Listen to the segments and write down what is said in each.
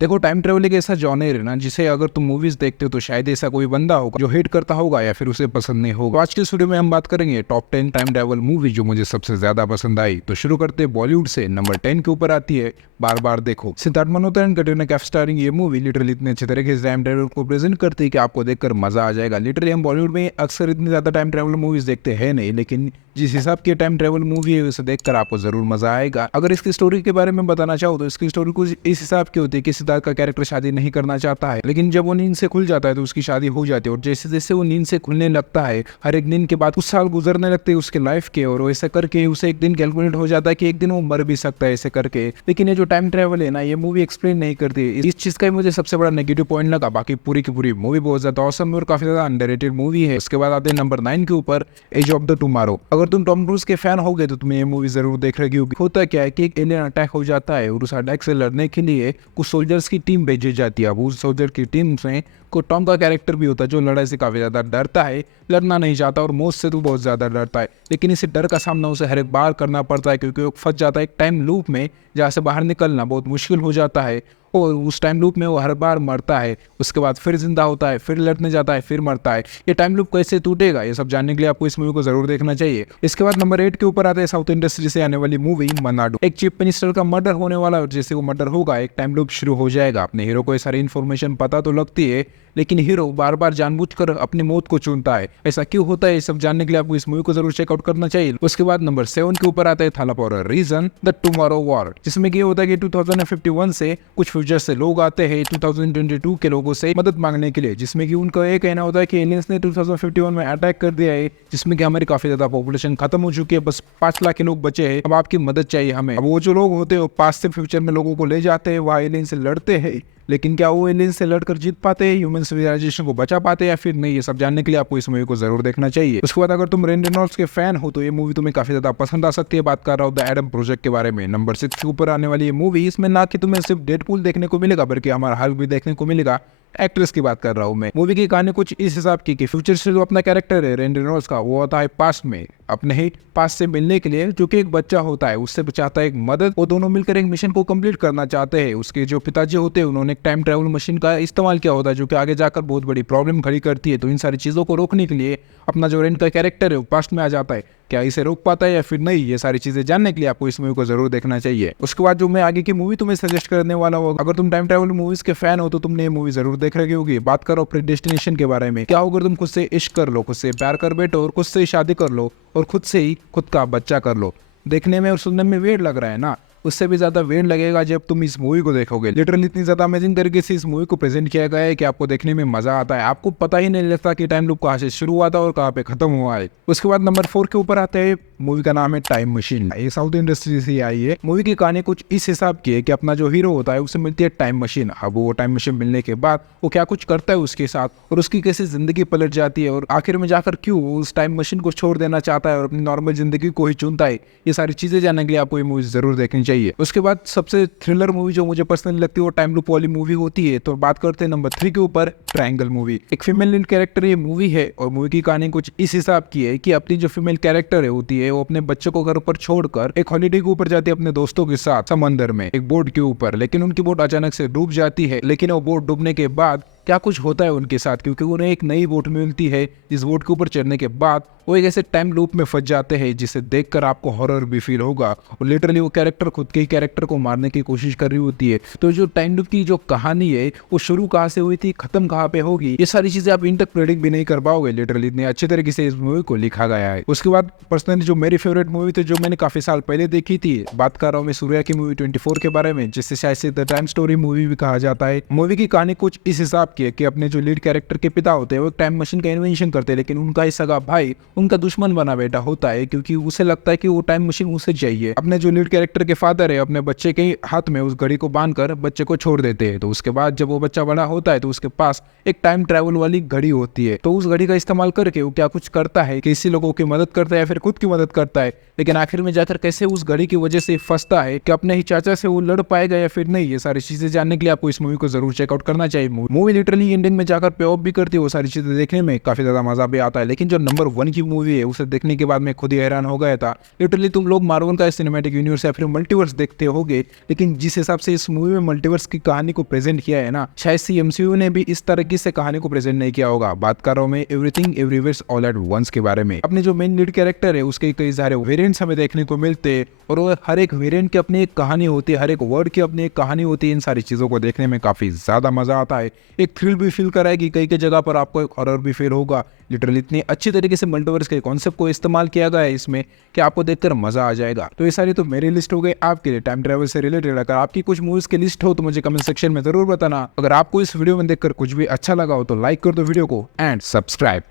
देखो, time travel एक ऐसा जॉनर है ना जिसे अगर तुम मूवीज देखते हो तो शायद ऐसा कोई बंदा होगा जो हिट करता होगा या फिर उसे पसंद नहीं होगा। तो आज के स्टूडियो में हम बात करेंगे टॉप 10 टाइम ट्रेवल मूवी जो मुझे सबसे ज्यादा पसंद आई। तो शुरू करते हैं बॉलीवुड से। नंबर 10 के ऊपर आती है बार बार देखो। सिद्धार्थ मल्होत्रा एंड कटरीना कैफ स्टारिंग ये मूवी लिटरली इतने अच्छे तरीके से टाइम ट्रेवल को प्रेजेंट करती है कि आपको देखकर मजा आ जाएगा। लिटरली हम बॉलीवुड में अक्सर इतनी ज्यादा टाइम ट्रेवल मूवीज देखते हैं नहीं, लेकिन जिस हिसाब की टाइम ट्रेवल मूवी है उसे देखकर आपको जरूर मजा आएगा। अगर इसकी स्टोरी के बारे में बताना चाहो तो इसकी स्टोरी कुछ इस हिसाब की होती है कि सिद्धार्थ का कैरेक्टर शादी नहीं करना चाहता है, लेकिन जब वो नींद से खुल जाता है तो उसकी शादी हो जाती है। और जैसे जैसे वो नींद से खुलने लगता है, हर एक दिन के बाद कुछ साल गुजरने लगते हैं उसके लाइफ के, और ऐसा करके उसे एक दिन कैलकुलेट हो जाता है कि एक दिन वो मर भी सकता है ऐसे करके। लेकिन ये जो टाइम ट्रेवल है ना, ये मूवी एक्सप्लेन नहीं करती। इस चीज का मुझे सबसे बड़ा नेगेटिव पॉइंट लगा। बाकी पूरी की पूरी मूवी बहुत ज्यादा ऑसम और काफी ज्यादा अंडररेटेड मूवी है। उसके बाद आते हैं नंबर 9 के ऊपर, एज ऑफ द टुमारो। अगर तुम टॉम क्रूज के फैन हो गए तो तुम्हें ये मूवी जरूर देख रही होगी। होता क्या है कि एक एलियन अटैक हो जाता है और उस अटैक से लड़ने के लिए कुछ सोल्जर्स की टीम भेजी जाती है। अब उस सोल्जर की टीम में को टॉम का कैरेक्टर भी होता है जो लड़ाई से काफी ज्यादा डरता है, लड़ना नहीं चाहता और मौत से तो बहुत ज्यादा डरता है। लेकिन इसे डर का सामना उसे हर एक बार करना पड़ता है क्योंकि वो फंस जाता है एक टाइम लूप में जहाँ से बाहर निकलना बहुत मुश्किल हो जाता है। और उस टाइम लूप में वो हर बार मरता है, उसके बाद फिर जिंदा होता है, फिर लड़ने जाता है, फिर मरता है। ये टाइम लूप कैसे टूटेगा, ये सब जानने के लिए आपको इस मूवी को जरूर देखना चाहिए। इसके बाद नंबर 8 के ऊपर आते हैं साउथ इंडस्ट्री से आने वाली मूवी मनाडू। एक चीफ मिनिस्टर का मर्डर होने वाला, और जैसे वो मर्डर होगा एक टाइम लूप शुरू हो जाएगा। अपने हीरो को ये सारी इन्फॉर्मेशन पता तो लगती है, लेकिन हीरो बार बार जानबूझकर अपनी मौत को चुनता है। ऐसा क्यों होता है, ये सब जानने के लिए आपको इस मूवी को जरूर चेकआउट करना चाहिए। उसके बाद नंबर 7 के ऊपर आता है Thala for a reason, the tomorrow war, जिसमें ये होता है कि 2051 से कुछ फ्यूचर से लोग आते हैं 2022 के लोगों से मदद मांगने के लिए, जिसमें कि उनका ये कहना होता है कि एलियंस ने 2051 में अटैक कर दिया है, जिसमें कि हमारी काफी ज्यादा पॉपुलेशन खत्म हो चुकी है, बस 5 लाख के लोग बचे हैं, अब आपकी मदद चाहिए हमें। अब वो जो लोग होते हैं वो पास्ट से फ्यूचर में लोगों को ले जाते हैं, वहाँ एलियन से लड़ते हैं, लेकिन क्या वो एलियन से लड़कर जीत पाते हैं, ह्यूमन सिविलाइजेशन को बचा पाते हैं या फिर नहीं, ये सब जानने के लिए आपको इस मूवी को जरूर देखना चाहिए। उसके बाद अगर तुम रेन रेनॉल्ड्स के फैन हो तो ये मूवी तुम्हें काफी ज्यादा पसंद आ सकती है। बात कर रहा हूँ द एडम प्रोजेक्ट के बारे में। नंबर 6 के ऊपर आने वाली ये मूवी, इसमें ना कि तुम्हें सिर्फ डेडपूल देखने को मिलेगा बल्कि हमारा हल्क भी देखने को मिलेगा। एक्ट्रेस की बात कर रहा हूँ मैं। मूवी की कहानी कुछ इस हिसाब की कि फ्यूचर से जो अपना कैरेक्टर है रेन रेनॉल्ड्स का, वो होता है पास्ट में, अपने ही पास्ट से मिलने के लिए, जो कि एक बच्चा होता है उससे चाहता है एक मदद। वो दोनों मिलकर एक मिशन को कंप्लीट करना चाहते हैं। उसके जो पिताजी होते हैं उन्होंने एक टाइम ट्रैवल मशीन का इस्तेमाल किया होता है जो कि आगे जाकर बहुत बड़ी प्रॉब्लम खड़ी करती है। तो इन सारी चीजों को रोकने के लिए अपना जो रेन का कैरेक्टर है वो पास्ट में आ जाता है। क्या इसे रोक पाता है या फिर नहीं, ये सारी चीजें जानने के लिए आपको इस मूवी को जरूर देखना चाहिए। उसके बाद जो मैं आगे की मूवी तुम्हें सजेस्ट करने वाला हूँ, अगर तुम टाइम ट्रैवल मूवीज के फैन हो तो तुमने ये मूवी जरूर देख रही होगी। बात करो प्रेडिस्टिनेशन के बारे में। क्या अगर तुम खुद से इश्क कर लो, खुद से प्यार कर बैठो और खुद से ही शादी कर लो और खुद से ही खुद का बच्चा कर लो। देखने में और सुनने में वेड लग रहा है ना, उससे भी ज्यादा वेड लगेगा जब तुम इस मूवी को देखोगे। लिटरली इतनी ज्यादा अमेजिंग तरीके से इस मूवी को प्रेजेंट किया गया है कि आपको देखने में मजा आता है। आपको पता ही नहीं लगता कि टाइम लूप कहाँ से शुरू हुआ था और कहाँ पे खत्म हुआ है। उसके बाद नंबर 4 के ऊपर आते हैं, मूवी का नाम है टाइम मशीन। ये साउथ इंडस्ट्री से आई है। मूवी की कहानी कुछ इस हिसाब की है कि अपना जो हीरो होता है उसे मिलती है टाइम मशीन। अब वो टाइम मशीन मिलने के बाद वो क्या कुछ करता है उसके साथ, और उसकी कैसे जिंदगी पलट जाती है, और आखिर में जाकर क्यों वो उस टाइम मशीन को छोड़ देना चाहता है और अपनी नॉर्मल जिंदगी को ही चुनता है। ये सारी चीजें जानने के लिए आपको ये मूवी जरूर देखनी चाहिए। उसके बाद सबसे थ्रिलर मूवी जो मुझे पर्सनली लगती है वो टाइम लूप वाली मूवी होती है। तो बात करते हैं नंबर 3 के ऊपर, ट्रायंगल मूवी। एक फीमेल लीड कैरेक्टर ये मूवी है, और मूवी की कहानी कुछ इस हिसाब की है कि अपनी जो फीमेल कैरेक्टर है होती है वो अपने बच्चे को घर पर छोड़कर एक हॉलीडे के ऊपर जाती है अपने दोस्तों के साथ समंदर में एक बोट के ऊपर। लेकिन उनकी बोट अचानक से डूब जाती है। लेकिन वो बोट डूबने के बाद क्या कुछ होता है उनके साथ, क्योंकि उन्हें एक नई बोट मिलती है। जिस बोट के ऊपर चढ़ने के बाद वो एक ऐसे टाइम लूप में फंस जाते हैं जिसे देखकर आपको हॉरर भी फील होगा। और लिटरली वो कैरेक्टर खुद के ही कैरेक्टर को मारने की कोशिश कर रही होती है। तो जो टाइम लूप की जो कहानी है वो शुरू कहाँ से हुई थी, खत्म कहाँ पे होगी, ये सारी चीजें आप इन तक प्रेडिक्ट भी नहीं कर पाओगे। लिटरली इतने अच्छे तरीके से इस मूवी को लिखा गया है। उसके बाद पर्सनली जो मेरी फेवरेट मूवी थी जो मैंने काफी साल पहले देखी थी, बात कर रहा हूँ मैं सूर्या की मूवी 24 के बारे में, जिससे शायद से द टाइम स्टोरी मूवी भी कहा जाता है। मूवी की कहानी कुछ इस हिसाब की है कि अपने जो लीड कैरेक्टर के पिता होते हैं वो एक टाइम मशीन का इन्वेंशन करते हैं, लेकिन उनका ही सगा भाई उनका दुश्मन बना बैठा होता है क्योंकि उसे लगता है कि वो टाइम मशीन उसे चाहिए। अपने जो लीड कैरेक्टर के फादर है अपने बच्चे के हाथ में उस घड़ी को बांधकर बच्चे को छोड़ देते हैं। तो उसके बाद जब वो बच्चा बड़ा होता है तो उसके पास एक टाइम ट्रैवल वाली घड़ी होती है। तो उस घड़ी का इस्तेमाल करके वो क्या कुछ करता है, किसी लोगों की मदद करता है या फिर खुद की मदद करता है, लेकिन आखिर में जाकर कैसे उस घड़ी की वजह से फंसता है कि अपने ही चाचा से वो लड़ पाएगा या फिर नहीं, ये सारी चीजें जानने के लिए आपको इस मूवी को जरूर चेकआउट करना चाहिए। मूवी लिटरली एंडिंग में जाकर पे ऑफ भी करती है, वो सारी चीजें देखने में काफी ज्यादा मजा भी आता है। लेकिन जो नंबर 1 की मूवी है उसे देखने के बाद मैं खुद ही हैरान हो गया था। लिटरली तुम लोग मार्वल का सिनेमैटिक यूनिवर्स या फिर मल्टीवर्स देखते होगे, लेकिन जिस हिसाब से इस मूवी में मल्टीवर्स की कहानी को प्रेजेंट किया है ना, शायद से एमसीयू ने भी इस तरीके से कहानी को प्रेजेंट नहीं किया होगा। बात कर रहा हूं मैं everything everywhere all at once के बारे में। अपने जो मेन लीड कैरेक्टर है उसके कई सारे वेरिएंट्स हमें देखने को मिलते हैं और वो हर एक वेरिएंट की अपनी एक कहानी होती है, हर एक वर्ड की अपनी एक कहानी होती है। इन सारी चीजों को देखने में काफी ज्यादा मजा आता है, एक थ्रिल भी फील कराएगी, कई कई जगह पर आपको एक हॉरर भी फील होगा। लिटरली इतनी अच्छी तरीके से मल्टीवर्स के कॉन्सेप्ट को इस्तेमाल किया गया है इसमें कि आपको देखकर मजा आ जाएगा। तो ये सारी तो मेरी लिस्ट हो गई आपके लिए टाइम ट्रैवल से रिलेटेड। अगर आपकी कुछ मूवीज की लिस्ट हो तो मुझे कमेंट सेक्शन में जरूर बताना। अगर आपको इस वीडियो में देखकर कुछ भी अच्छा लगा हो तो लाइक कर दो वीडियो को and subscribe.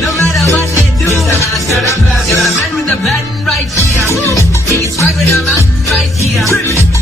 No matter what they do, I'm with the band right here. It's right with a man right here.